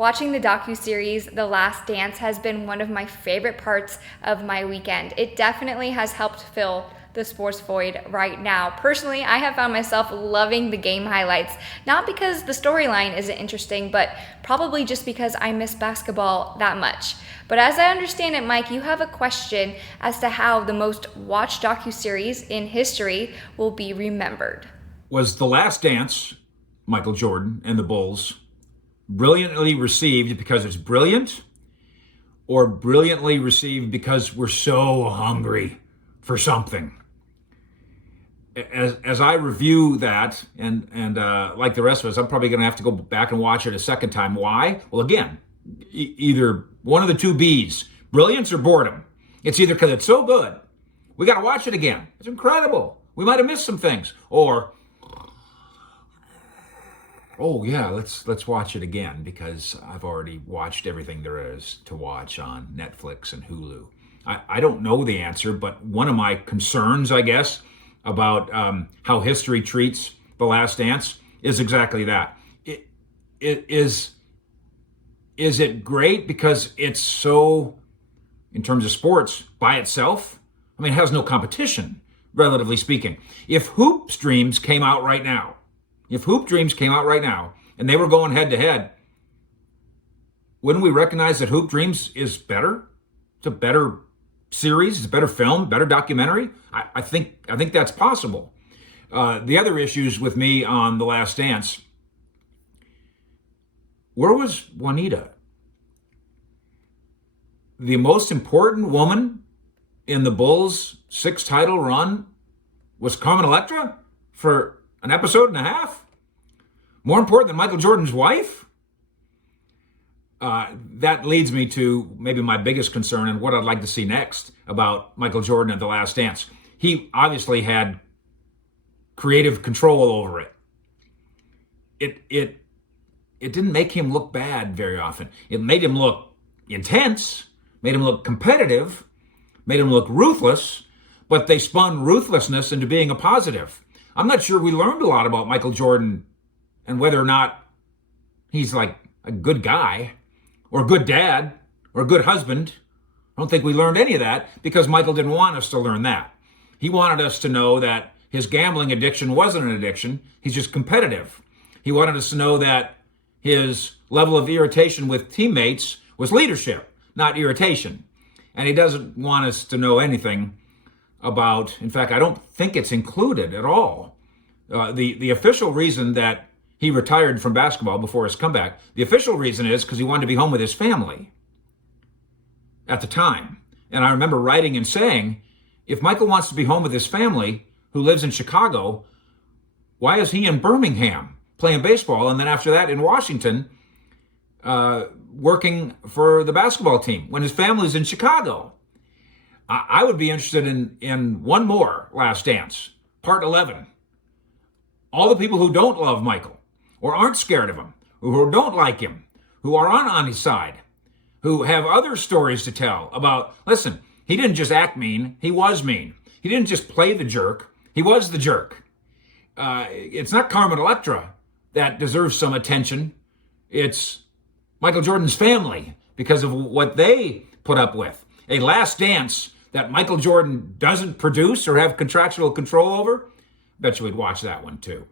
Watching the docuseries The Last Dance has been one of my favorite parts of my weekend. It definitely has helped fill the sports void right now. Personally, I have found myself loving the game highlights, not because the storyline isn't interesting, but probably just because I miss basketball that much. But as I understand it, Mike, you have a question as to how the most watched docuseries in history will be remembered. Was The Last Dance, Michael Jordan and the Bulls, brilliantly received because it's brilliant, or brilliantly received because we're so hungry for something? As I review that, and like the rest of us, I'm probably going to have to go back and watch it a second time. Why? Well, again, either one of the two B's, brilliance or boredom. It's either because it's so good, we got to watch it again. It's incredible. We might have missed some things. Or, oh yeah, let's watch it again because I've already watched everything there is to watch on Netflix and Hulu. I don't know the answer, but one of my concerns, I guess, about how history treats The Last Dance is exactly that. Is it great because it's so, in terms of sports, by itself? I mean, it has no competition, relatively speaking. If Hoop Dreams came out right now, and they were going head to head, wouldn't we recognize that Hoop Dreams is better? It's a better series, it's a better film, better documentary. I think that's possible. The other issues with me on The Last Dance, where was Juanita? The most important woman in the Bulls' 6-title run was Carmen Electra for an episode and a half? More important than Michael Jordan's wife? That leads me to maybe my biggest concern and what I'd like to see next about Michael Jordan and The Last Dance. He obviously had creative control over it. It didn't make him look bad very often. It made him look intense, made him look competitive, made him look ruthless, but they spun ruthlessness into being a positive. I'm not sure we learned a lot about Michael Jordan and whether or not he's like a good guy or a good dad or a good husband. I don't think we learned any of that because Michael didn't want us to learn that. He wanted us to know that his gambling addiction wasn't an addiction. He's just competitive. He wanted us to know that his level of irritation with teammates was leadership, not irritation. And he doesn't want us to know anything about, in fact, I don't think it's included at all. The official reason that he retired from basketball before his comeback, the official reason is because he wanted to be home with his family at the time. And I remember writing and saying, if Michael wants to be home with his family, who lives in Chicago, why is he in Birmingham playing baseball? And then after that in Washington, working for the basketball team when his family's in Chicago? I would be interested in one more Last Dance, part 11. All the people who don't love Michael or aren't scared of him, who don't like him, who are on his side, who have other stories to tell about, listen, he didn't just act mean, he was mean. He didn't just play the jerk, he was the jerk. It's not Carmen Electra that deserves some attention. It's Michael Jordan's family because of what they put up with. A Last Dance that Michael Jordan doesn't produce or have contractual control over, bet you we'd watch that one too.